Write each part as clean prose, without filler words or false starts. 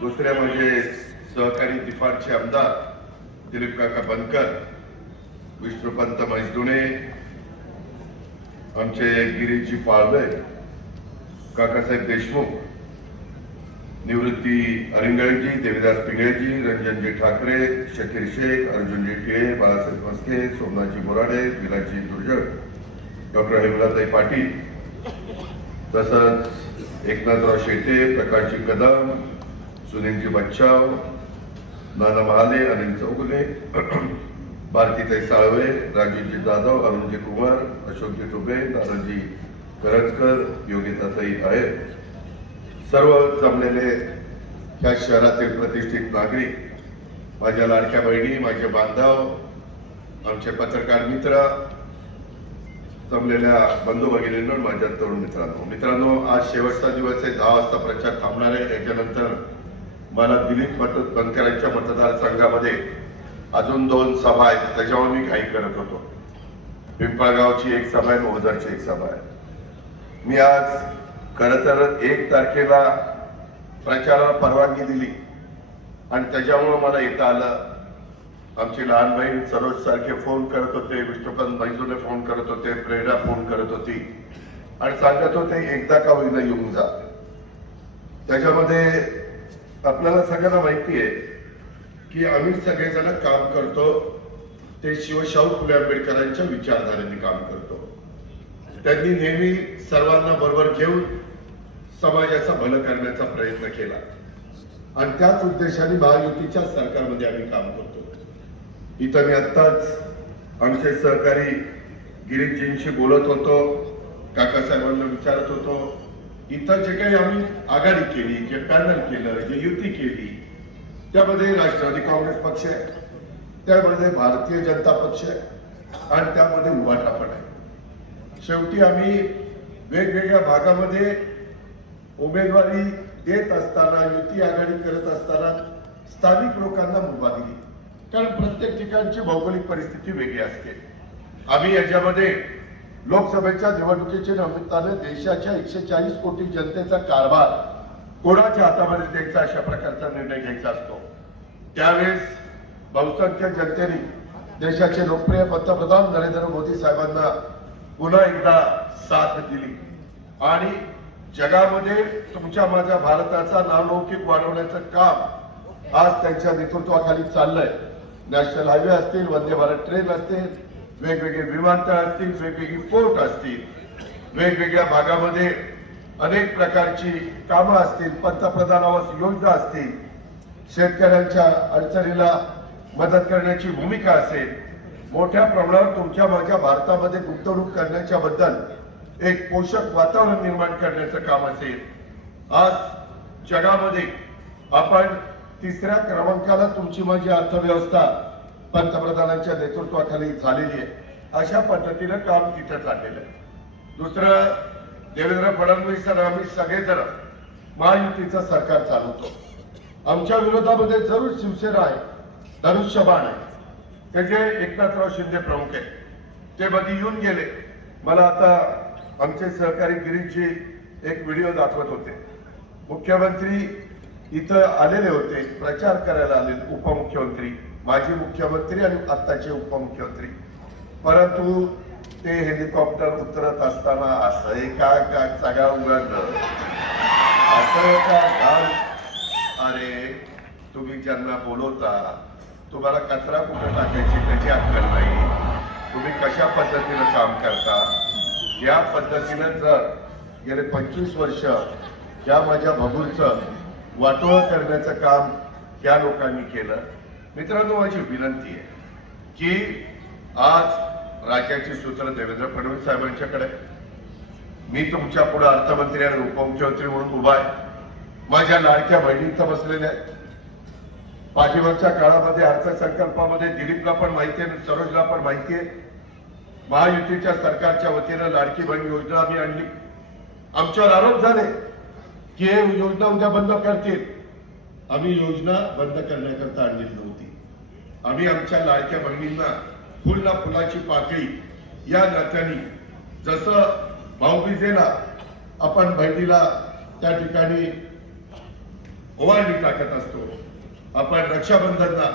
दुसरे म्हणजे सहकारी दिफाडचे आमदार दिलीप काका बनकर, विष्णुपंत मैसदुणे, आमचे गिरीजी पाळवे, काकासाहेब देशमुख, निवृत्ती अरिंगळजी, देवीदास पिंगळेजी, रणजनजी ठाकरे, शकीर शेख, अर्जुनजी टिळे, बाळासाहेब मस्के, सोमनाथजी बोराडे, विलासजी दुर्जग, डॉक्टर हेमलाताई पाटील, तसंच एकनाथराव शेटे, प्रकाशजी कदम, सुनीलजी बच्चाव, नाना महाले, अनिल चौगुले, भारतीताई साळवे, राजूजी जाधव, अरुणजी कुमार, अशोकजी टुबे, दादाजी करंजकर, योगिताताई आहेत. सर्व जमलेले या शहरातील प्रतिष्ठित नागरिक, माझ्या लाडक्या बहिणी, माझे बांधव, आमचे पत्रकार मित्र, जमलेल्या बंधू भगिनींनो, माझ्या तरुण मित्रांनो, आज शेवटचा दिवस आहे. 10 वाजता प्रचार थांबणार आहे. याच्यानंतर मला दिलीप बनकरांच्या मतदारसंघामध्ये अजून 2 सभा आहेत. त्याच्यावर मी घाई करत होतो. पिंपळगावची एक सभा आहे, ओझरची एक सभा आहे. मी आज खरं तर 1 तारखेला प्रचाराला परवानगी दिली आणि त्याच्यामुळे मला येता आलं. आमची लहान बहीण सरोज सारखे फोन करत होते, विष्णुपंत मैसदुणे फोन करत होते, प्रेरणा फोन करत होती आणि सांगत होते एकदा का होईना येऊन जा. त्याच्यामध्ये आपल्याला सगळ्यांना माहिती आहे की आम्ही सगळेजण काम करतो ते शिवशाहू फुले आंबेडकरांच्या विचारधारेने काम करतो. त्यांनी नेहमी सर्वांना बरोबर घेऊन समाजाचं भलं करण्याचा प्रयत्न केला आणि त्याच उद्देशाने महायुतीच्या सरकारमध्ये आम्ही काम करतो. इथं मी आत्ताच आमचे सहकारी गिरीशजींशी बोलत होतो, काकासाहेबांना विचारत होतो, इथं जे काही आम्ही आघाडी केली, जे पॅनल केलं, जे युती केली, त्यामध्ये राष्ट्रवादी काँग्रेस पक्ष आहे, त्यामध्ये भारतीय जनता पक्ष आहे आणि त्यामध्ये उभाटा पण आहे. शेवटी आम्ही वेगवेगळ्या भागामध्ये उमेदवारी देत असताना, युती आघाडी करत असताना स्थानिक लोकांना मुभा दिली, कारण प्रत्येक ठिकाणची भौगोलिक परिस्थिती वेगळी असते. आम्ही याच्यामध्ये लोकसभेच्या निवडणुकीच्या निमित्ताने देशाच्या 140 कोटी जनतेचा कारभार कोणाच्या हातामध्ये द्यायचा अशा प्रकारचा निर्णय घ्यायचा असतो. त्यावेळेस बहुसंख्य जनतेने देशाचे लोकप्रिय पंतप्रधान नरेंद्र मोदी साहेबांना पुन्हा एकदा साथ दिली आणि जगामध्ये तुमच्या माझ्या भारताचा नावलौकिक वाढवण्याचं काम आज त्यांच्या नेतृत्वाखाली चाललंय. नॅशनल हायवे असतील, वंदे भारत ट्रेन असतील, वेगवेगळे विमानतळ असतील, वेगवेगळी पोर्ट असतील, वेगवेगळ्या भागामध्ये अनेक प्रकारची कामं असतील, पंतप्रधान आवास योजना असतील, शेतकऱ्यांच्या अडचणीला मदत करण्याची भूमिका असेल, मोठ्या प्रमाणावर तुमच्या माझ्या भारतामध्ये गुंतवणूक करण्याच्या बद्दल एक पोषक वातावरण निर्माण करण्याचं काम असेल. आज जगामध्ये आपण 3ऱ्या क्रमांकाला तुमची माझी अर्थव्यवस्था पंतप्रधानांच्या नेतृत्वाखाली झालेली आहे. अशा पद्धतीनं काम तिथं चाललेलं आहे. दुसरं, देवेंद्र फडणवीस आणि आम्ही सगळेजण महायुतीचं सरकार चालवतो. आमच्या विरोधामध्ये जरूर शिवसेना आहे, धनुष्यबाण आहे, त्याचे एकनाथराव शिंदे प्रमुख आहेत. ते मध्ये येऊन गेले. मला आता आमचे सहकारी गिरीशजी एक व्हिडिओ दाखवत होते. मुख्यमंत्री इथं आलेले होते, प्रचार करायला आलेले, उपमुख्यमंत्री, माजी मुख्यमंत्री आणि आत्ताचे उपमुख्यमंत्री. परंतु ते हेलिकॉप्टर उतरत असताना असं एका सगळा उघडलं, असं का घाल, अरे तुम्ही ज्यांना बोलवता तुम्हाला कचरा कुठे टाकायची त्याची अक्कल नाही, तुम्ही कशा पद्धतीनं काम करता. या पद्धतीनं जर गेले 25 वर्ष या माझ्या भगूरचं वाटोळं करण्याचं काम या लोकांनी केलं. मित्रांनो, माझी विनंती आहे की आज राज्याची सूत्र देवेंद्र फडणवीस साहेबांच्याकडे, मी तुमच्या पुढे अर्थमंत्री आणि उपमुख्यमंत्री म्हणून उभा आहे. माझ्या लाडक्या बहिणी इथं बसलेल्या आहेत. पाठीमागच्या काळामध्ये अर्थसंकल्पामध्ये दिलीपला पण माहिती आहे, सरोजला पण माहिती आहे, महायुतीच्या सरकारच्या वतीनं लाडकी बहीण योजना आम्ही आणली. आमच्यावर आरोप झाले की हे योजना उद्या बंद करतील. आम्ही योजना बंद करण्याकरता आणलेली नव्हती. आम्ही आमच्या लाडक्या बहिणींना फुल ना फुलाची पाकळी या नात्याने, जसं भाऊबीजेला आपण बहिणीला त्या ठिकाणी ओवाळणी टाकत असतो. आपण रक्षाबंधनला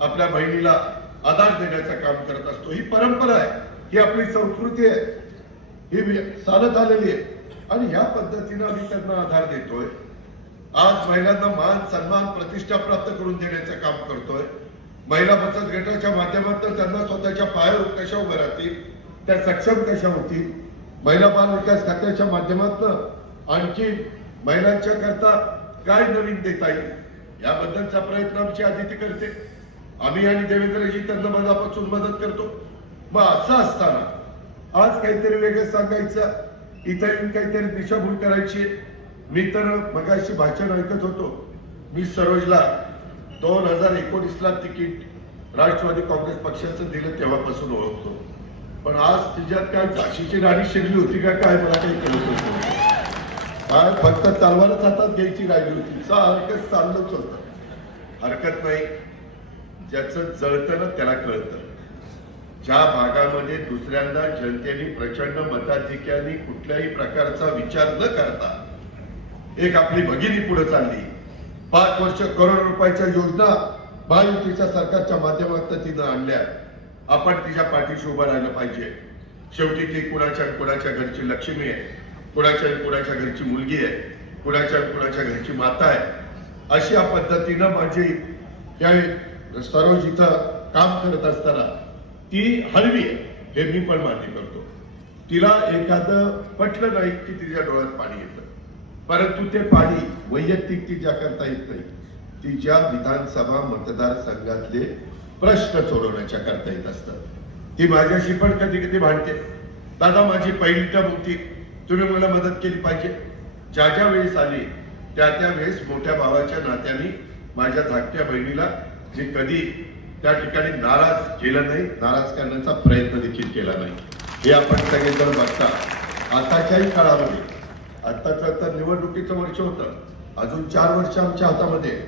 आपल्या बहिणीला आधार देण्याचं काम करत असतो. ही परंपरा आहे, ही आपली संस्कृती आहे, ही चालत आलेली आहे आणि ह्या पद्धतीनं आम्ही त्यांना आधार देतोय. आज महिलांना मान सन्मान प्रतिष्ठा प्राप्त करून देण्याचं काम करतोय. महिला बचत गटाच्या माध्यमातून त्यांना स्वतःच्या पायावर कशा उभं राहतील, त्या सक्षम कशा होतील. महिला बाल विकास खात्याच्या माध्यमातून आणखी महिलांच्या करता काय नवीन देता येईल याबद्दलचा प्रयत्न आमची आदिती करते. आम्ही आणि देवेंद्रजी त्यांना मनापासून मदत करतो. मग असं असताना आज काहीतरी वेगळं सांगायचं, इथं येऊन काहीतरी दिशाभूल करायची. मी तर मगाशी भाषण ऐकत होतो. मी सरोजला 2019ला तिकीट राष्ट्रवादी काँग्रेस पक्षाचं दिलं तेव्हापासून ओळखतो. पण आज तिच्यात काय झाशीची राणी शिरली होती का काय मला काही कळत नव्हतं. काय फक्त तलवारच हातात घ्यायची राहिली होती. सारखं चाललंच होतं. हरकत नाही, ज्याचं जळतं ना त्याला कळतं. ज्या भागामध्ये दुसऱ्यांदा जनतेने प्रचंड मताधिक्याने कुठल्याही प्रकारचा विचार न करता एक आपली भगिनी पुढे चालली, 5 वर्ष करोड रुपयाच्या योजना महायुतीच्या सरकारच्या माध्यमातून तिनं आणल्या. आपण तिच्या पाठीशी उभं राहिलं पाहिजे. शेवटी ती कुणाच्या घरची लक्ष्मी आहे, कुणाच्या घरची मुलगी आहे, कुणाच्या घरची माता आहे. अशा पद्धतीनं माझी या सरोज इथं काम करत असताना ती हळवी आहे हे मी पण मान्य करतो. तिला एखादं पटलं नाही की तिच्या डोळ्यात पाणी येतं, परंतु ते पाणी वैयक्तिक तिच्या करता येत नाही. तिच्या विधानसभा मतदारसंघातले प्रश्न सोडवण्याच्या करता येत असतात. ती माझ्याशी पण कधी कधी भांडते, दादा माझी पहिली टर्म होती, तुम्ही मला मदत केली पाहिजे. ज्या वेळेस आली त्या वेळेस मोठ्या भावाच्या नात्याने माझ्या धाकट्या बहिणीला मी कधी त्या ठिकाणी नाराज केलं नाही, नाराज करण्याचा प्रयत्न देखील केला नाही. हे आपण सगळेजण बघता. आताच्याही काळामध्ये, आताचं तर निवडणुकीचं वर्ष होतं, अजून 4 वर्ष आमच्या हातामध्ये.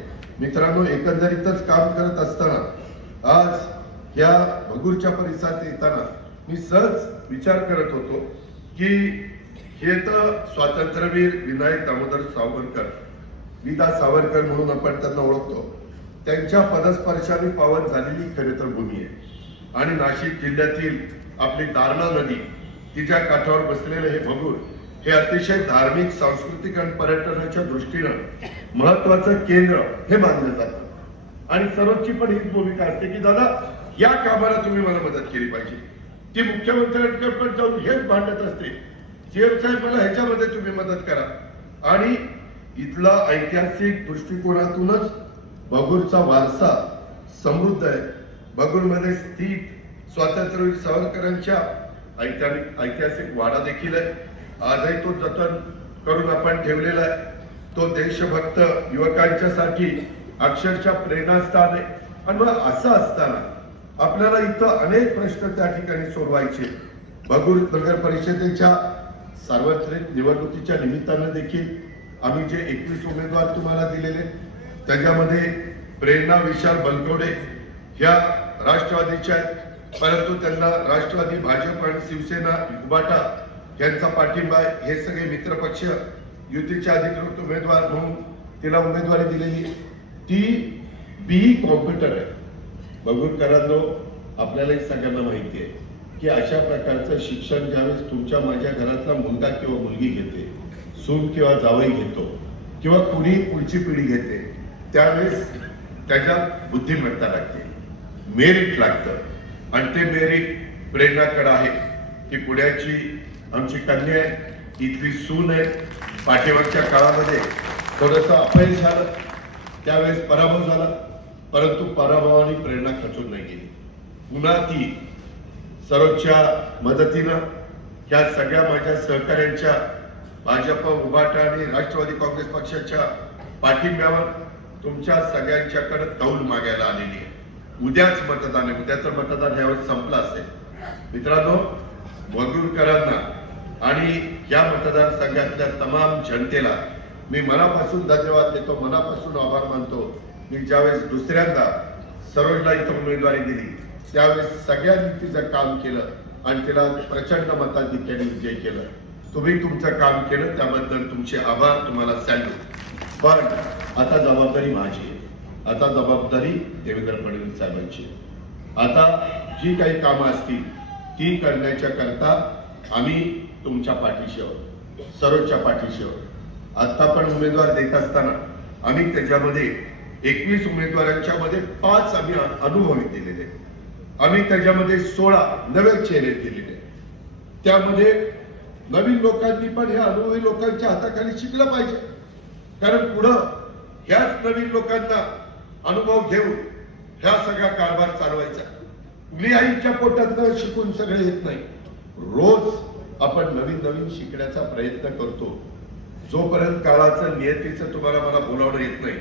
मित्रांनो, एकंदरीतच काम करत असताना आज या भगूरच्या परिसरात येताना मी सहज विचार करत होतो की हे तर स्वातंत्र्यवीर विनायक दामोदर सावरकर, विदा सावरकर म्हणून आपण त्यांना ओळखतो, त्यांच्या पदस्पर्शाने पावन झालेली खरे तर भूमी आहे. आणि नाशिक जिल्ह्यातील आपली दारणा नदी, तिच्या काठावर बसलेले हे भगूर हे अतिशय धार्मिक, सांस्कृतिक आणि पर्यटनाच्या दृष्टीनं महत्वाचं केंद्र हे मानलं जातं. आणि सरोजची पण हीच भूमिका असते की दादा या कामाला तुम्ही मला मदत केली पाहिजे. ती मुख्यमंत्र्यांकडे पण जाऊन हेच भांडत असते, सीएम साहेब मला ह्याच्यामध्ये तुम्ही मदत करा. आणि इथला ऐतिहासिक दृष्टिकोनातूनच भगूरचा वारसा समृद्ध आहे. भगूरमध्ये स्थित स्वातंत्र्यवीर सावरकरांच्या ऐतिहासिक वाडा देखील आहे. आजही तो जतन करून आपण ठेवलेला आहे. तो देशभक्त युवकांच्यासाठी अक्षरशः प्रेरणास्थान आहे. आणि मग असं असताना आपल्याला इथं अनेक प्रश्न त्या ठिकाणी सोडवायचे. भगूर नगर परिषदेच्या सार्वत्रिक निवडणुकीच्या निमित्तानं देखील आम्ही जे 21 उमेदवार तुम्हाला दिलेले, त्याच्यामध्ये प्रेरणा विशाल बलकवडे ह्या राष्ट्रवादीच्या आहेत, परंतु त्यांना राष्ट्रवादी, भाजप आणि शिवसेना उभाटा यांचा पाठिंबा आहे. हे सगळे मित्रपक्ष युतीचे अधिकृत उमेदवार म्हणून तिला उमेदवारी दिलेली. ती बीई कॉम्प्युटर आहे. भगूरकरांनो, आपल्याला सगळ्यांना माहिती आहे की अशा प्रकारचं शिक्षण ज्यावेळेस तुमच्या माझ्या घरातला मुलगा किंवा मुलगी घेते, सून किंवा जावई घेतो, किंवा कुणी पुढची पिढी घेते, त्यावेळेस त्याच्यात बुद्धिमत्ता लागते, मेरिट लागतं. आणि ते मेरिट प्रेरणाकडे आहे. ती पुण्याची आमची कन्या आहे, इथली सून आहे. पाठीमागच्या काळामध्ये थोडंसं अपयश झालं, त्यावेळेस पराभव झाला, परंतु पराभवाने प्रेरणा खचून नाही गेली. पुन्हा ती सरोजच्या मदतीनं या सगळ्या माझ्या सहकाऱ्यांच्या भाजप, उभाटा आणि राष्ट्रवादी काँग्रेस पक्षाच्या पाठिंब्यावर तुमच्या सगळ्यांच्याकडे कौल मागायला आलेली आहे. उद्याच मतदान आहे. उद्याचं मतदान यावेळेस संपलं असेल. मित्रांनो, भगूरकरांना आणि या मतदारसंघातल्या तमाम जनतेला मी मनापासून धन्यवाद देतो, मनापासून आभार मानतो. मी ज्यावेळेस दुसऱ्यांदा सरोजला इथं उमेदवारी दिली त्यावेळेस सगळ्यांनी तिचं काम केलं आणि तिला प्रचंड मताधिक्याने विजय केलं. तुम्ही तुमचं काम केलं त्याबद्दल तुमचे आभार, तुम्हाला सॅल्यूट. पण आता जबाबदारी माझी आहे, आता जबाबदारी देवेंद्र फडणवीस साहेबांची आहे. आता जी काही कामं असतील ती करण्याच्या करता आम्ही तुमच्या पाठीशी आहोत, सर्वच्या पाठीशी आहोत. आता पण उमेदवार देत असताना आम्ही त्याच्यामध्ये 21 उमेदवारांच्या मध्ये 5 आम्ही अनुभवी केलेले, आम्ही त्याच्यामध्ये 16 नवे चेहरे केलेले. त्यामध्ये नवीन लोकांनी पण ह्या अनुभवी लोकांच्या हाताखाली शिकलं पाहिजे, कारण पुढं ह्याच नवीन लोकांना अनुभव घेऊन ह्या सगळा कारभार चालवायचा. आईच्या पोटात शिकून सगळे येत नाही. रोज आपण नवीन नवीन शिकण्याचा प्रयत्न करतो. जोपर्यंत काळाचं नियतीचं तुम्हाला मला बोलावणं येत नाही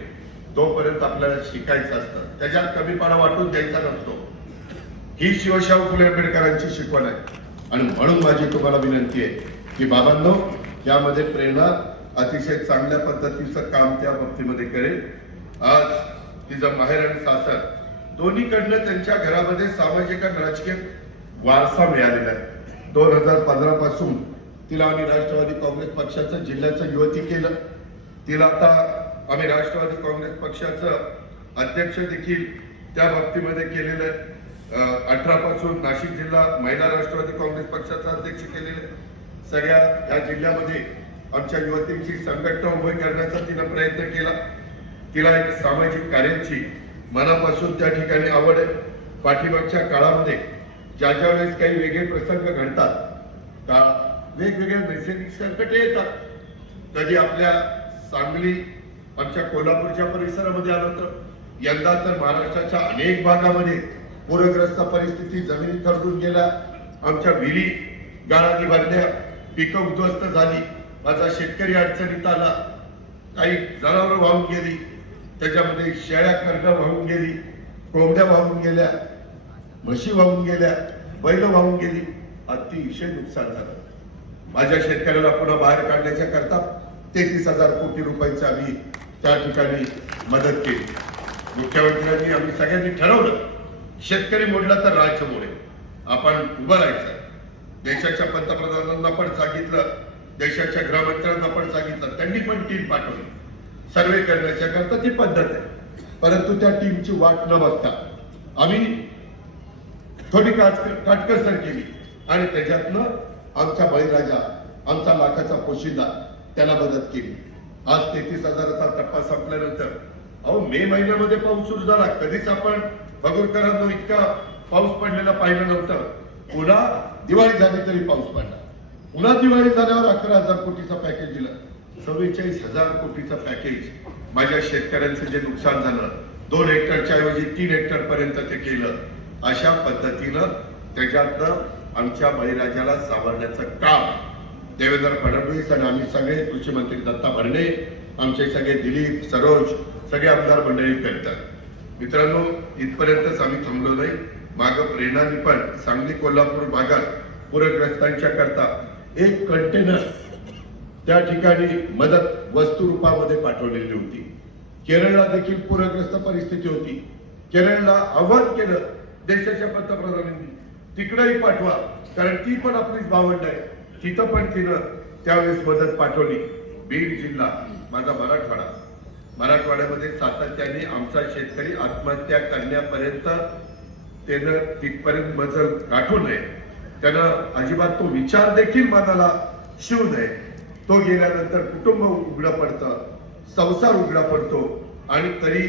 तोपर्यंत आपल्याला शिकायचं असतं, त्याच्यात कमीपणा वाटून द्यायचा नसतो. ही शिवशाहू फुले आंबेडकरांची शिकवण आहे. आणि म्हणून माझी तुम्हाला विनंती आहे की बाबांनो, यामध्ये प्रेरणा अतिशय चांगल्या पद्धतीचं काम त्या बाबतीमध्ये करेल. आज तिचं माहेर आणि सासर दोन्हीकडनं त्यांच्या घरामध्ये सामाजिक आणि राजकीय वारसा मिळालेला आहे. 2015 पासून तिला आम्ही राष्ट्रवादी काँग्रेस पक्षाचं जिल्ह्याचं युवती केलं. तिला आता आम्ही राष्ट्रवादी काँग्रेस पक्षाचं अध्यक्ष देखील त्या बाबतीमध्ये केलेलं आहे. 18 पासून नाशिक जिल्हा महिला राष्ट्रवादी काँग्रेस पक्षाचा अध्यक्ष केलेलं आहे. सगळ्या या जिल्ह्यामध्ये आमच्या युवतींची संघटना उभी करण्याचा तिनं प्रयत्न केला. तिला एक सामाजिक कार्याची मनापासून त्या ठिकाणी आवड आहे. पाठीमागच्या काळामध्ये ज्या वेळेस काही वेगळे प्रसंग घडतात, का वेगवेगळे नैसर्गिक संकट येतात. कधी आपल्या सांगली, आमच्या कोल्हापूरच्या परिसरामध्ये आलं तर, यंदा तर महाराष्ट्राच्या अनेक भागामध्ये पूरग्रस्त परिस्थिती, जमिनी खरडून गेल्या, आमच्या विहिरी गाळाने भरल्या, पिकं उद्ध्वस्त झाली, माझा शेतकरी अडचणीत आला, काही जनावरं वाहून गेली, त्याच्यामध्ये शेळ्या करडं वाहून गेली, कोंबड्या वाहून गेल्या, म्हशी वाहून गेल्या, बैल वाहून गेली, अतिशय नुकसान झालं. माझ्या शेतकऱ्याला पुन्हा बाहेर काढण्याच्या करता 33,000 कोटी रुपयाची आम्ही त्या ठिकाणी मदत केली. मुख्यमंत्र्यांनी आम्ही सगळ्यांनी ठरवलं, शेतकरी मोडला तर राज्य मोडेल, आपण उभं राहायचं. देशाच्या पंतप्रधानांना पण सांगितलं, देशाच्या गृहमंत्र्यांना पण सांगितलं, त्यांनी पण टीम पाठवली सर्वे करण्याच्या करता. ती पद्धत आहे, परंतु त्या टीमची वाट न बघता आम्ही थोडी काटकसर केली आणि त्याच्यातनं आमच्या बळीराजा, आमचा लाखाचा पोशिंदा, त्याला मदत केली. आज 33,000चा टप्पा संपल्यानंतर मे महिन्यामध्ये पाऊस सुरू झाला. कधीच आपण भगुरकरांनो इतका पाऊस पडलेला पाहिलं नव्हतं. पुन्हा दिवाळी झाली तरी पाऊस पडला. पुन्हा दिवाळी झाल्यावर 11,000 कोटीचं पॅकेज दिलं. 44,000 कोटीचं पॅकेज माझ्या शेतकऱ्यांचं जे नुकसान झालं, 2 हेक्टरच्या ऐवजी 3 हेक्टर पर्यंत ते केलं. अशा पद्धतीनं त्याच्यातनं आमच्या बळीराजाला सावरण्याचं काम देवेंद्र फडणवीस आणि आम्ही सगळे, कृषी मंत्री दत्ता भरणे, आमचे सगळे दिलीप, सरोज, सगळे आमदार मंडळी करतात. मित्रांनो, इथपर्यंतच आम्ही थांबलो नाही. मागं प्रेरणाने पण सांगली कोल्हापूर भागात पूरग्रस्तांच्या करता 1 कंटेनर त्या ठिकाणी मदत वस्तू रूपामध्ये पाठवलेली होती. केरळला देखील पूरग्रस्त परिस्थिती होती. केरळला आव्हान केलं देशाच्या पंतप्रधानांनी, तिकडेही पाठवा, कारण ती पण आपलीच भावंड आहे. तिथं पण तिनं त्यावेळेस मदत पाठवली. बीड जिल्हा माझा मराठवाड्यामध्ये सातत्याने आमचा शेतकरी आत्महत्या करण्यापर्यंत त्यानं तिथपर्यंत मजल गाठू नये, त्यानं अजिबात तो विचार देखील मनाला शिवू नये. तो गेल्यानंतर कुटुंब उघडं पडतं, संसार उघडा पडतो आणि तरी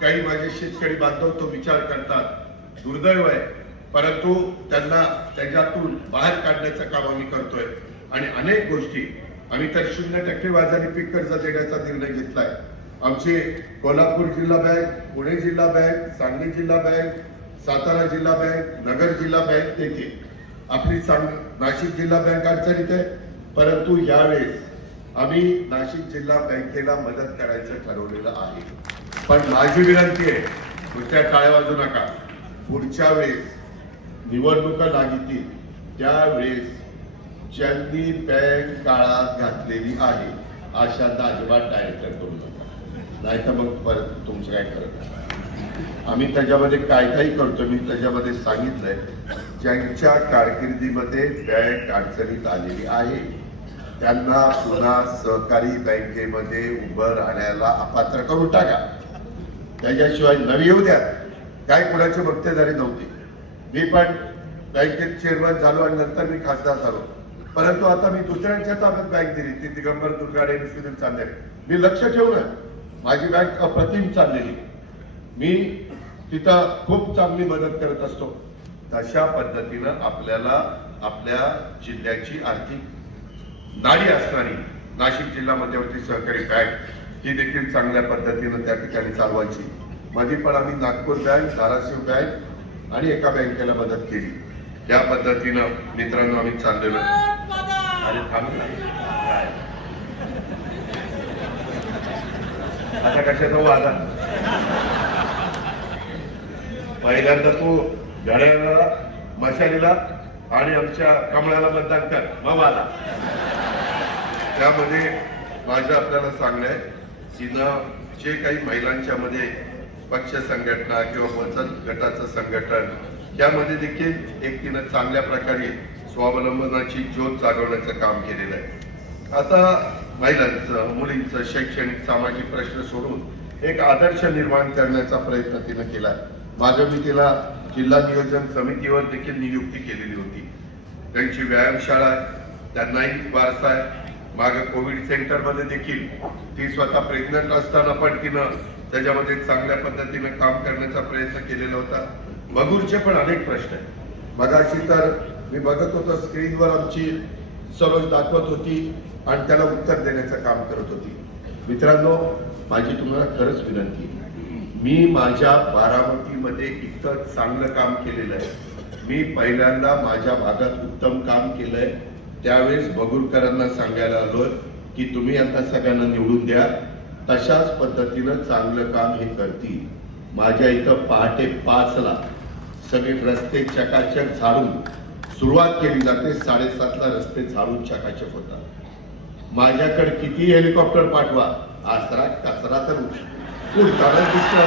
काही माझे शेतकरी बांधव तो विचार करतात. दुर्दैव आहे, परंतु त्यांना त्याच्यातून बाहेर काढण्याचं काम आम्ही करतोय. आणि अनेक गोष्टी आम्ही तर 0% व्याजाने पीक कर्ज देण्याचा निर्णय घेतलाय. आमची कोल्हापूर जिल्हा बँक, पुणे जिल्हा बँक, सांगली जिल्हा बँक, सातारा जिल्हा बँक, नगर जिल्हा बँक देते. आपली नाशिक जिल्हा बँक अडचणीत आहे, परंतु यावेळेस आम्ही नाशिक जिल्हा बँकेला मदत करायचं ठरवलेलं आहे. पण माझी विनंती आहे, नुसत्या टाळ्या वाजू नका. पुढच्या वेळेस निवडणुका लागतील त्यावेळेस ज्यांनी बँक काळात घातलेली आहे अशांना अजिबात डायरेक्टर करू नका, नाही तर मग परत तुमचं काय करत. आम्ही त्याच्यामध्ये काय काही करतो, मी त्याच्यामध्ये सांगितलंय, ज्यांच्या कारकिर्दीमध्ये बँक अडचणीत आलेली आहे त्यांना पुन्हा सहकारी बँकेमध्ये उभं राहण्याला अपात्र करून टाका. त्याच्याशिवाय नवी येऊ द्या. काय कुणाची मक्तेदारी नव्हती. मी पण बँकेत चेअरमन झालो आणि नंतर मी खासदार झालो, परंतु आता मी दुसऱ्यांच्या ताब्यात बँक दिली, ती दिगंबर दुर्गाडे आणि सुनील चांदेरे. मी लक्ष ठेवलं, माझी बँक अप्रतिम चाललेली, मी तिथं खूप चांगली मदत करत असतो. तशा पद्धतीनं आपल्याला आपल्या जिल्ह्याची आर्थिक नाडी असणारी नाशिक जिल्हा मध्यवर्ती सहकारी बँक ही देखील चांगल्या पद्धतीनं त्या ठिकाणी चालवायची. मध्ये पण आम्ही नागपूर बँक, धाराशिव बँक आणि एका बँकेला मदत केली. त्या पद्धतीनं मित्रांनो आम्ही चाललेलो. अरे आता कशाचा वादा? पहिल्यांदा तू घड्याळाला, मशालीला आणि आमच्या कमळाला मतदान कर, मग वादा. त्यामध्ये माझं आपल्याला सांगणं आहे की जे काही महिलांच्या मध्ये पक्ष संघटना किंवा बचत गटाचं संघटन, त्यामध्ये देखील एक तिनं चांगल्या प्रकारे स्वावलंबनाची ज्योत जागवण्याचं काम केलेलं आहे. आता महिलांचं, मुलींचं शैक्षणिक सामाजिक प्रश्न सोडून एक आदर्श निर्माण करण्याचा प्रयत्न तिनं केला. मागे मी तिला जिल्हा नियोजन समितीवर देखील नियुक्ती केलेली होती. त्यांची व्यायामशाळा आहे, त्यांनाही वारसा आहे. मागे कोविड सेंटरमध्ये देखील ती स्वतः प्रेग्नंट असताना पण तिनं त्याच्यामध्ये चांगल्या पद्धतीनं काम करण्याचा प्रयत्न केलेला होता. मगूरचे पण अनेक प्रश्न आहेत. मगाशी तर मी बघत होतो स्क्रीनवर आमची सरोज दाखवत होती आणि त्याला उत्तर देण्याचं काम करत होती. मित्रांनो, माझी तुम्हाला खरंच विनंती, मी माझ्या बारामतीमध्ये इतकं चांगलं काम केलेलं आहे. मी पहिल्यांदा माझ्या भागात उत्तम काम केलंय. त्यावेळेस बगुरकरांना सांगायला आलोय की तुम्ही आता सगळ्यांना निवडून द्या. तशाच पद्धतीनं चांगलं काम हे करतील. माझ्या इथं पहाटे 5ला सगळे रस्ते चकाचक झाडून सुरुवात केली जाते. 7:30ला रस्ते झाडून चकाचक होतात. माझ्याकडे किती हेलिकॉप्टर पाठवा, आसरा कचरा तर उडताना दिसला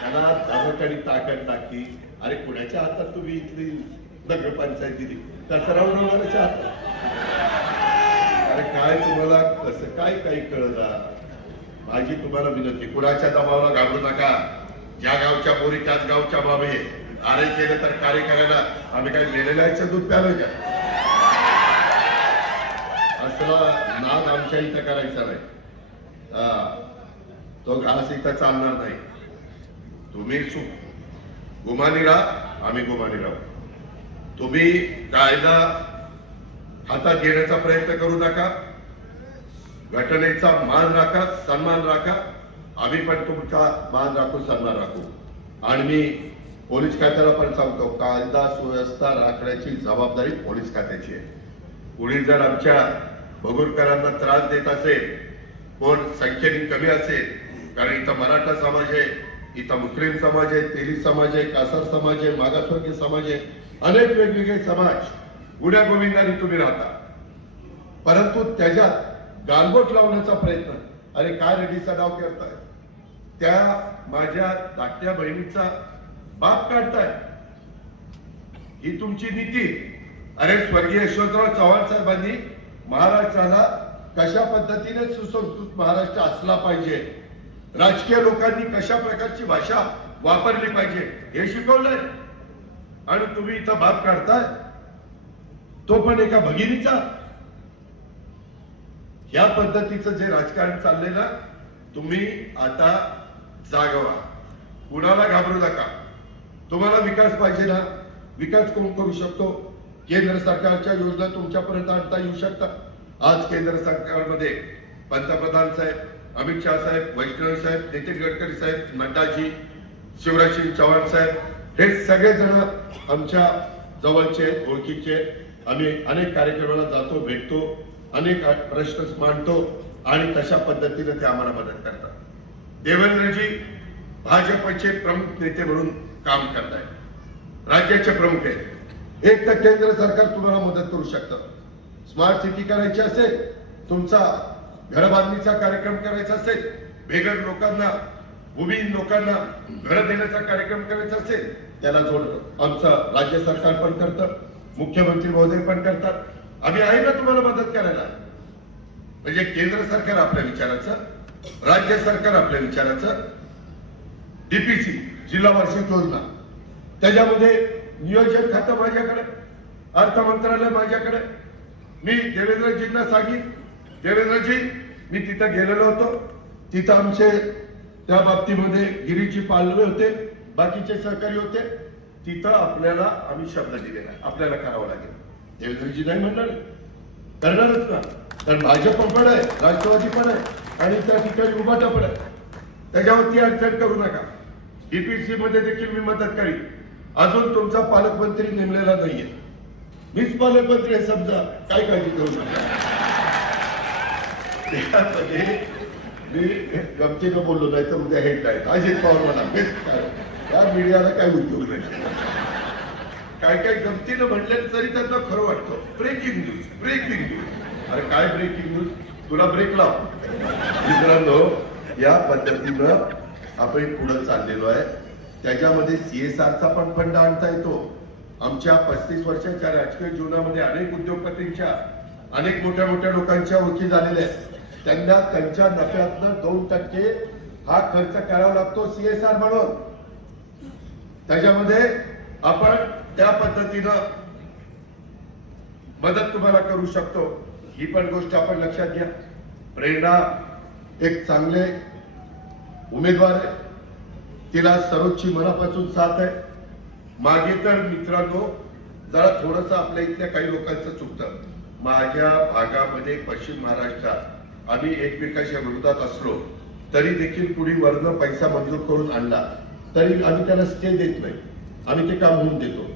त्याला दमकडी ताकद लागती. अरे कुणाच्या हातात तुम्ही इथली नगरपंचायत दिली? कचरा उडवणाऱ्याच्या हातात. अरे काय तुम्हाला कसं काय काही कळलं? माझी तुम्हाला विनंती, कुणाच्या दबावाला घाबरू नका. ज्या गावच्या पोरी त्याच गावच्या बाबी. अरे केलं तर कार्य करायला आम्ही काही मेलेल्याचं दूध प्यालोय का? असला नाद आमच्या इथं करायचा नाही. तो घास इथं चालणार नाही. तुम्ही गुमानी राहा, आम्ही गुमानी राहू. तुम्ही कायदा हातात घेण्याचा प्रयत्न करू नका. घटनेचा मान राखा, सन्मान राखा. आम्ही पण तुमचा मान राखू, सन्मान राखू. आणि मी पोलीस खात्याला पण सांगतो, कायदा सुव्यवस्था राखण्याची जबाबदारी पोलीस खात्याची आहे. पुढे जर आमच्या बगुरकरांना त्रास देत असेल, कोण संख्येने कमी असेल, कारण इथं मराठा समाज आहे, इथं मुस्लिम समाज आहे, तेली समाज आहे, कासार समाज आहे, मागासवर्गीय समाज आहे, अनेक वेगवेगळे समाज गुण्या गोविंदाने तुम्ही राहता. परंतु त्याच्यात गालबोट लावण्याचा प्रयत्न, अरे काय रेडीचा डाव करताय, त्या माझ्या धाकट्या बहिणीचा बाप काढताय, ही तुमची नीती. अरे स्वर्गीय यशवंतराव चव्हाण साहेबांनी महाराष्ट्राला कशा पद्धतीने सुसंस्कृत महाराष्ट्र असला पाहिजे, राजकीय लोकांनी कशा प्रकारची भाषा वापरली पाहिजे हे शिकवलंय. आणि तुम्ही इथं बाप काढताय, तो पण एका भगिनीचा. या पद्धतीचं जे राजकारण चाललंय ना, तुम्ही आता जागवा, कुणाला घाबरू नका. तुम्हाला विकास पाहिजे ना, विकास कोण करू शकतो? केंद्र सरकारच्या योजना तुमच्यापर्यंत आणता येऊ शकतात. आज केंद्र सरकारमध्ये पंतप्रधान साहेब, अमित शाह साहेब, वैष्णव साहेब, नितीन गडकरी साहेब, नड्डाजी, शिवराज सिंग चौहान साहेब, हे सगळेजण आमच्या जवळचे, ओळखीचे. आम्ही अनेक कार्यक्रमाला जातो, भेटतो, अनेक प्रश्न मांडतो आणि तशा पद्धतीने ते आम्हाला मदत करतात. देवेंद्रजी भाजपचे प्रमुख नेते म्हणून काम करतायत, राज्याचे प्रमुख आहेत. एक तर केंद्र सरकार तुम्हाला मदत करू शकतं. स्मार्ट सिटी करायची असेल, तुमचा घरबांधणीचा कार्यक्रम करायचा असेल, बेघर लोकांना, भूमिहीन लोकांना घर देण्याचा कार्यक्रम करायचा असेल, त्याला जोड आमचं राज्य सरकार पण करतं. मुख्यमंत्री महोदय पण करतात. आम्ही आहे ना तुम्हाला मदत करायला. म्हणजे केंद्र सरकार आपल्या विचाराचं, राज्य सरकार आपल्या विचाराचं, डीपीसी जिल्हा वार्षिक योजना त्याच्यामध्ये नियोजन खातं माझ्याकडे, अर्थ मंत्रालय माझ्याकडे. मी देवेंद्रजींना सांगितलं, देवेंद्रजी मी तिथं गेलेलो होतो, तिथं आमचे त्या बाबतीमध्ये गिरीजी पालवे होते, बाकीचे सहकारी होते. तिथं आपल्याला आम्ही शब्द दिलेला आहे, आपल्याला करावं लागेल. देवेंद्रजी नाही म्हणणार, करणारच ना, कारण भाजप पण आहे, राष्ट्रवादी पण आहे आणि त्या ठिकाणी उभाटा पण आहे. त्याच्यावरती अडचण करू नका. डीपीसी मध्ये देखील मी मदत करीन. अजून तुमचा पालकमंत्री नेमलेला नाहीये, मीच पालकमंत्री आहे समजा, काय काळजी करू नका. त्यामध्ये मी गमतीनं बोललो नाही तर उद्या हेडलाईन अजित पवार मला त्या मीडियाला काय उद्योग नाही. काय काय गमतीनं म्हटलं तरी त्यांना खरं वाटतं. Breaking news, breaking news. अरे काय ब्रेकिंग न्यूज, तुला ब्रेक लाव. मित्रांनो, या पद्धतीनं आपण पुढे चाललेलो आहे. त्याच्यामध्ये सीएसआरचा पण फंड आणता येतो. आमच्या 35 वर्षाच्या राजकीय जीवनामध्ये अनेक उद्योगपतींच्या, अनेक मोठ्या मोठ्या लोकांच्या ओळखी झालेल्या आहेत. त्यांना त्यांच्या नफ्यातनं 2% हा खर्च करावा लागतो सीएसआर म्हणून. त्याच्यामध्ये आपण त्या पद्धतीनं मदत तुम्हाला करू शकतो. ही पण गोष्ट आपण लक्षात घ्या. प्रेरणा एक चांगले उमेदवार आहे, तिला सर्वोच्च मनापासून साथ आहे. मागे तर मित्रांनो जरा थोडस आपल्या इथल्या काही लोकांचं चुकतं. माझ्या भागामध्ये पश्चिम महाराष्ट्रात आम्ही एकमेकांच्या विरोधात असलो तरी देखील कुणी वर्ण पैसा मंजूर करून आणला तरी आम्ही त्याला स्टे देत नाही, आम्ही ते काम होऊन देतो.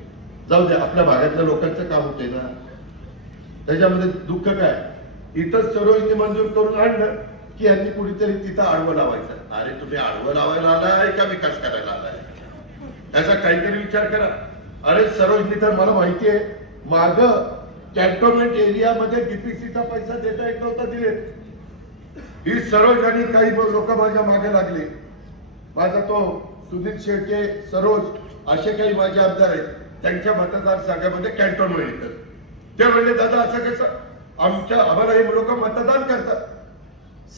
जाऊ दे, आपल्या भागातल्या लोकांचं काम होते ना, त्याच्यामध्ये दुःख काय. इथं सर्व मंजूर करून आणलं की यांनी कुणीतरी तिथं आडवं लावायचं. अरे तुम्ही आडवं लावायला आलाय का विकास करायला आलाय, याचा काहीतरी विचार करा. अरे सरोजनी तर मला माहिती आहे माग कॅन्टोन्मेंट एरियामध्ये डीपीसीचा पैसा देता येत नव्हता दिले. ही सरोज आणि काही लोक माझ्या मागे लागले. माझा तो सुनील शेळके, सरोज असे काही माझे आमदार आहेत, त्यांच्या मतदारसंघामध्ये कॅन्टोन्मेंट येतं. ते म्हणले दादा असं कसं, आम्हाला हे लोक मतदान करतात,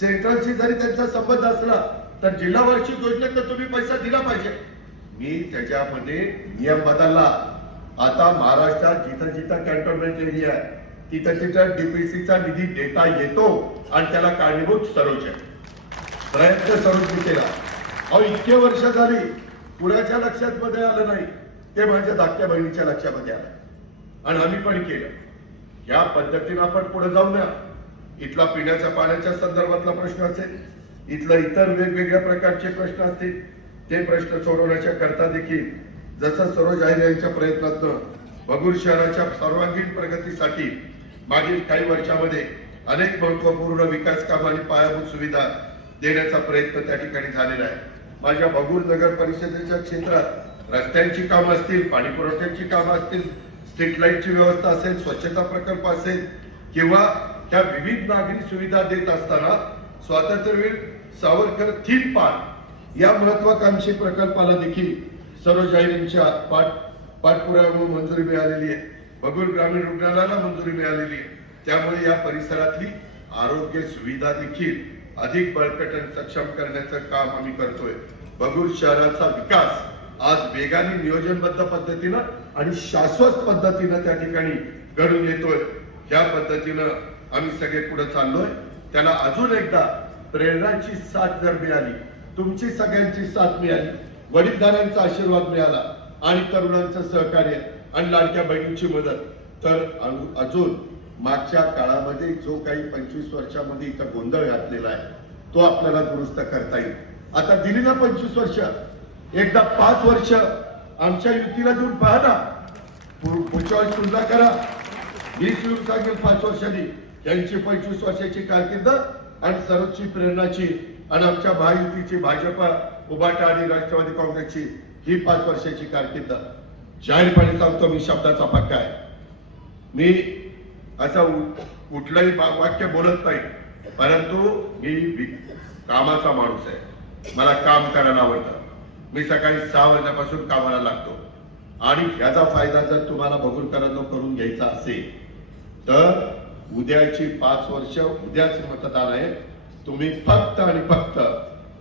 सेंट्रलशी जरी त्यांचा संबंध असला तर जिल्हा वार्षिक योजनेत तर तुम्ही पैसा दिला पाहिजे. मी त्याच्यामध्ये नियम बदलला. आता महाराष्ट्रात जिथं जिथं कॅन्टोन्मेंट एरिया आहे तिथं डीपीसीचा निधी देता येतो आणि त्याला कारणीभूत सरोज आहे. प्रयत्न सरोज केला. अहो इतके वर्ष झाली, कुणाच्या लक्षात मध्ये आलं नाही, ते माझ्या धाकट्या बहिणीच्या लक्षामध्ये आलं आणि आम्ही पण केलं. या पद्धतीनं आपण पुढे जाऊ ना. इथला पिण्याच्या पाण्याच्या संदर्भातला प्रश्न असेल, इथला इतर वेगवेगळ्या प्रकारचे प्रश्न असतील, ते प्रश्न सोडवण्याच्या करता देखील जसं सरोज आहेर यांच्या प्रयत्नातनं बगूर शहराच्या सर्वांगीण प्रगतीसाठी मागील काही वर्षामध्ये अनेक महत्वपूर्ण विकास काम आणि पायाभूत सुविधा देण्याचा प्रयत्न त्या ठिकाणी झालेला आहे. माझ्या बगूर नगर परिषदेच्या क्षेत्रात रस्त्यांची कामं असतील, पाणी पुरवठ्याची कामं असतील, स्ट्रीट लाईटची व्यवस्था असेल, स्वच्छता प्रकल्प असेल किंवा त्या विविध नागरी सुविधा देत असताना स्वातंत्र्यवीर सावरकर थीम पार्क या महत्वाकांक्षी प्रकल्पाला देखील सरोज आहेर यांच्या पाठपुराव्यामुळे मंजुरी मिळालेली आहे. बगूर ग्रामीण रुग्णालयाला मंजुरी मिळालेली आहे. त्यामुळे या परिसरातली आरोग्य सुविधा देखील अधिक बळकट आणि सक्षम करण्याचं काम आम्ही करतोय. बगूर शहराचा विकास आज वेगाने नियोजनबद्ध पद्धतीनं आणि शाश्वत पद्धतीनं त्या ठिकाणी घडून येतोय. या पद्धतीनं आम्ही सगळे पुढे चाललोय. त्याला अजून एकदा प्रेरणाची साथ जर मिळाली, तुमची सगळ्यांची साथ मिळाली, वडीलधाऱ्यांचा आशीर्वाद मिळाला आणि तरुणांचं सहकार्य आणि लाडक्या बहिणींची मदत, तर अजून मागच्या काळामध्ये जो काही 25 वर्षामध्ये इथं गोंधळ घातलेला आहे तो आपल्याला दुरुस्त करता येईल. आता दिली ना 25 वर्ष, एकदा 5 वर्ष आमच्या युतीला देऊन पहा ना. पुढच्या वेळेस तुलना करा. हीच येऊन सांगेल 5 वर्षांनी यांची 25 वर्षाची कारकीर्द आणि सर्वोच्च प्रेरणाची आणि आमच्या महायुतीची भाजपा, उभाटा आणि राष्ट्रवादी काँग्रेसची ही 5 वर्षाची कारकीर्द. जाहीरपणे सांगतो, मी शब्दाचा पक्का आहे. मी असं कुठलंही वाक्य बोलत नाही, परंतु मी कामाचा माणूस आहे. मला काम करायला आवडतं. मी सकाळी 6 वाजल्यापासून कामाला लागतो. आणि ह्याचा फायदा जर तुम्हाला भगुरकरांना करून घ्यायचा असेल तर उद्याची 5 वर्ष उद्याच मतदान आहे. तुम्ही फक्त आणि फक्त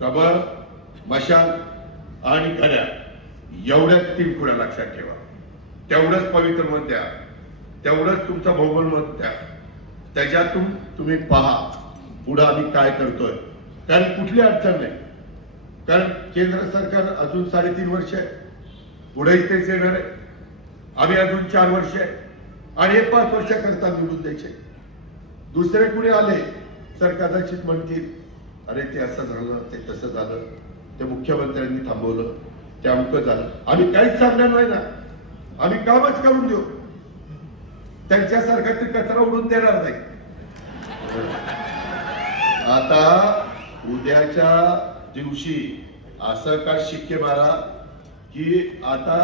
कमळ, मशाल आणि घड्याळ एवढ्याच 3 पुढे लक्षात ठेवा. तेवढंच पवित्र मत द्या, तेवढंच तुमचा बहुमत मत द्या. त्याच्यातून तुम्ही पहा पुढे आम्ही काय करतोय. कारण कुठली अडचण नाही. कारण केंद्र सरकार अजून 3.5 वर्ष आहे, पुढेही तेच येणार आहे. आम्ही अजून 4 वर्ष आहे आणि हे 5 वर्ष करता निवडून द्यायचे. दुसरे कुणी आले तर कदाचित म्हणतील अरे ते असं झालं, ते तसं झालं, ते मुख्यमंत्र्यांनी थांबवलं, ते अमकं झालं. आम्ही काहीच सांगणार नाही ना, आम्ही कामच करून देऊ. त्यांच्यासारखा ते कचरा उडून देणार नाही. आता उद्याच्या दिवशी असं का शिक्के मारा की आता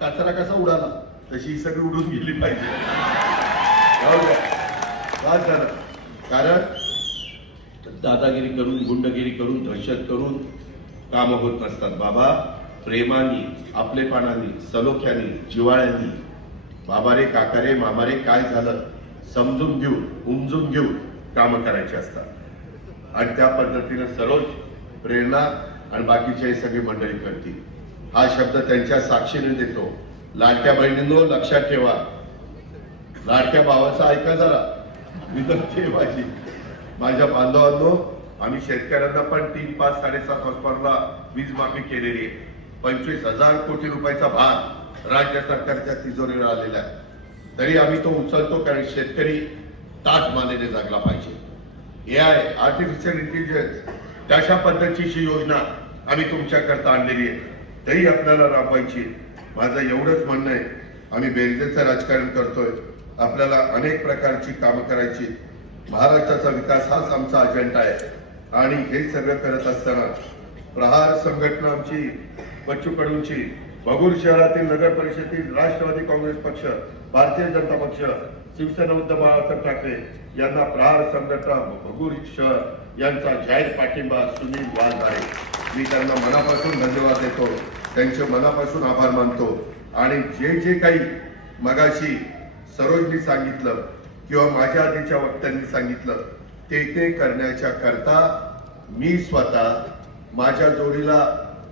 कचरा कसा उडाला तशी ही सगळी उडून गेली पाहिजे. झालं कारण दादागिरी करून, गुंडगिरी करून, दहशत करून काम होत नसतात. बाबा प्रेमाने, आपलेपणाने, सलोख्याने, जिव्हाळ्याने बाबा रे, काका रे, मामा रे काय झालं समजून घेऊन, उमजून घेऊन काम करायचे असतात. आणि त्या पद्धतीने सरोज, प्रेरणा आणि बाकीचे सगळी मंडळी करतील. हा शब्द त्यांच्या साक्षीने देतो. लाडक्या बहिणींनो लक्षात ठेवा, लाडक्या भावाचं ऐका जरा, विनंती आहे माझी. माझ्या बांधवांनो, आम्ही शेतकऱ्यांना पण 3, 5, 7.5 हॉर्सपावरला वीज माफी केलेली आहे. 25,000 कोटी रुपयाचा भार राज्य सरकारच्या तिजोरीवर आलेला आहे. तरी आम्ही तो उचलतो कारण शेतकरी ताठ मानेने जगला पाहिजे. AI, आर्टिफिशियल इंटेलिजन्स, तशा पद्धतीची योजना आम्ही तुमच्याकरता आणलेली आहे. तरी आपल्याला राबवायची. माझं एवढंच म्हणणं आहे, आम्ही बेरजेचं राजकारण करतोय. आपल्याला अनेक प्रकारची कामं करायची. महाराष्ट्राचा विकास हाच आमचा अजेंडा आहे. आणि हे सगळं करत असताना प्रहार संघटना आमची बच्चू कडूंची, भगूर शहरातील नगर परिषदेतील राष्ट्रवादी काँग्रेस पक्ष, भारतीय जनता पक्ष, शिवसेना उद्धव बाळासाहेब ठाकरे यांना प्रहार संघटना भगूर शहर यांचा जाहीर पाठिंबा सुनील वाघ आहे. मी त्यांना मनापासून धन्यवाद देतो, त्यांचे मनापासून आभार मानतो. आणि जे जे काही मगाशी सरोजनी सांगितलं किंवा माझ्या आधीच्या वक्त्यांनी सांगितलं ते करण्याच्या करता मी स्वतः, माझ्या जोडीला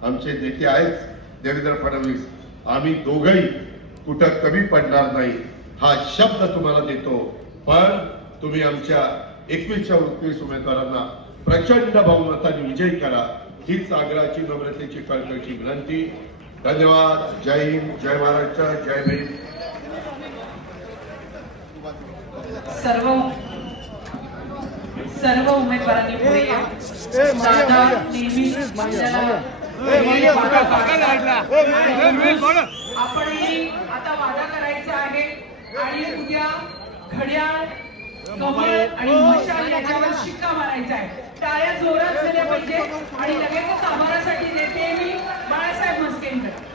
आमचे नेते आहेत देवेंद्र फडणवीस, आम्ही दोघंही कुठं कमी पडणार नाही हा शब्द तुम्हाला देतो. पण तुम्ही आमच्या 21च्या 29 उमेदवारांना प्रचंड बहुमताने विजयी करा, हीच आग्रहाची, नम्रतेची, कळकळीची विनंती. धन्यवाद. जय हिंद, जय महाराष्ट्र, जय भीम. सर्व उमेदवारांनी पुढे या. दादा नेहमीच आपणही आता वादा करायचा आहे आणि उद्या घड्याळ, कमळ आणि मशाल याच्यावर शिक्का मारायचा आहे. टाळ्या जोरात झाल्या पाहिजे आणि लगेचच आभारासाठी देते मी बाळासाहेब मस्केंकडे.